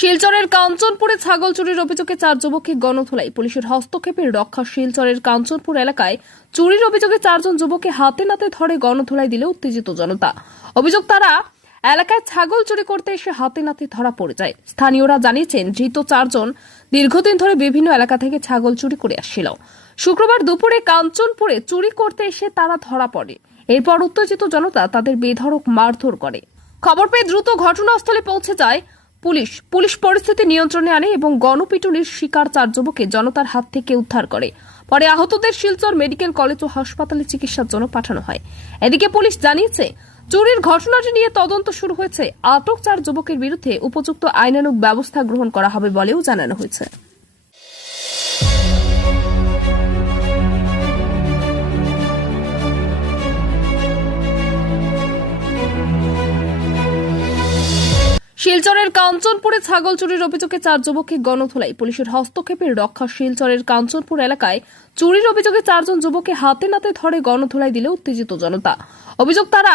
শিলচরের কাঞ্চনপুরে ছাগল চুরির অভিযোগে চার যুবককে গণধোলাই। পুলিশের হস্তক্ষেপের রক্ষা শিলচরের কাঞ্চনপুর এলাকায় চুরির অভিযোগে চারজন যুবককে হাতে নাতে ধরে গণধোলাই দিলে উত্তেজিত জনতা। অভিযোগ তারা এলাকায় ছাগল চুরি করতে এসে হাতে নাতে ধরা পড়ে যায়। স্থানীয়রা জানিয়েছেন, ধৃত চারজন দীর্ঘদিন ধরে বিভিন্ন এলাকা থেকে ছাগল চুরি করে আসছিল। শুক্রবার দুপুরে কাঞ্চনপুরে চুরি করতে এসে তারা ধরা পড়ে। এরপর উত্তেজিত জনতা তাদের বেধড়ক মারধর করে। খবর পেয়ে দ্রুত ঘটনাস্থলে পৌঁছে যায় পুলিশ। পুলিশ পরিস্থিতি নিয়ন্ত্রণে আনে এবং গণপিটুনির শিকার চার যুবকে জনতার হাত থেকে উদ্ধার করে। পরে আহতদের শিলচর মেডিকেল কলেজ ও হাসপাতালে চিকিৎসার জন্য পাঠানো হয়। এদিকে পুলিশ জানিয়েছে চুরির ঘটনাটি নিয়ে তদন্ত শুরু হয়েছে। আটক চার যুবকের বিরুদ্ধে উপযুক্ত আইনানুগ ব্যবস্থা গ্রহণ করা হবে বলেও জানানো হয়েছে। শিলচরের কাঞ্চনপুরে ছাগল চুরির অভিযোগে চার যুবককে গণধোলাই। পুলিশের হস্তক্ষেপের রক্ষা শিলচরের কাঞ্চনপুর এলাকায় চুরির অভিযোগে চারজন যুবককে হাতে নাতে ধরে গণধোলাই দিলে উত্তেজিত জনতা অভিযোগ তারা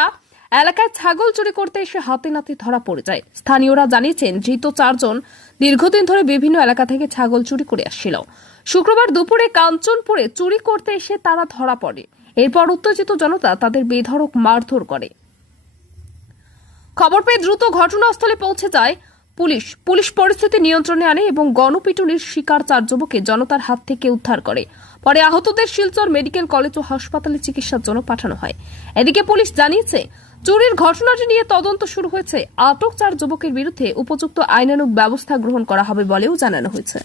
এলাকায় ছাগল চুরি করতে এসে হাতে নাতে ধরা পড়ে যায়। স্থানীয়রা জানিয়েছেন, ধৃত চারজন দীর্ঘদিন ধরে বিভিন্ন এলাকা থেকে ছাগল চুরি করে আসছিল। শুক্রবার দুপুরে কাঞ্চনপুরে চুরি করতে এসে তারা ধরা পড়ে। এরপর উত্তেজিত জনতা তাদের বেধড়ক মারধর করে। খবর পেয়ে দ্রুত ঘটনাস্থলে পৌঁছে যায় পুলিশ। পুলিশ পরিস্থিতি নিয়ন্ত্রণে আনে এবং গণপিটুনির শিকার চার যুবককে জনতার হাত থেকে উদ্ধার করে। পরে আহতদের শিলচর মেডিকেল কলেজ ও হাসপাতালে চিকিৎসার জন্য পাঠানো হয়। এদিকে পুলিশ জানিয়েছে চুরির ঘটনাটি নিয়ে তদন্ত শুরু হয়েছে। আটক চার যুবকের বিরুদ্ধে উপযুক্ত আইনানুগ ব্যবস্থা গ্রহণ করা হবে বলেও জানানো হয়েছে।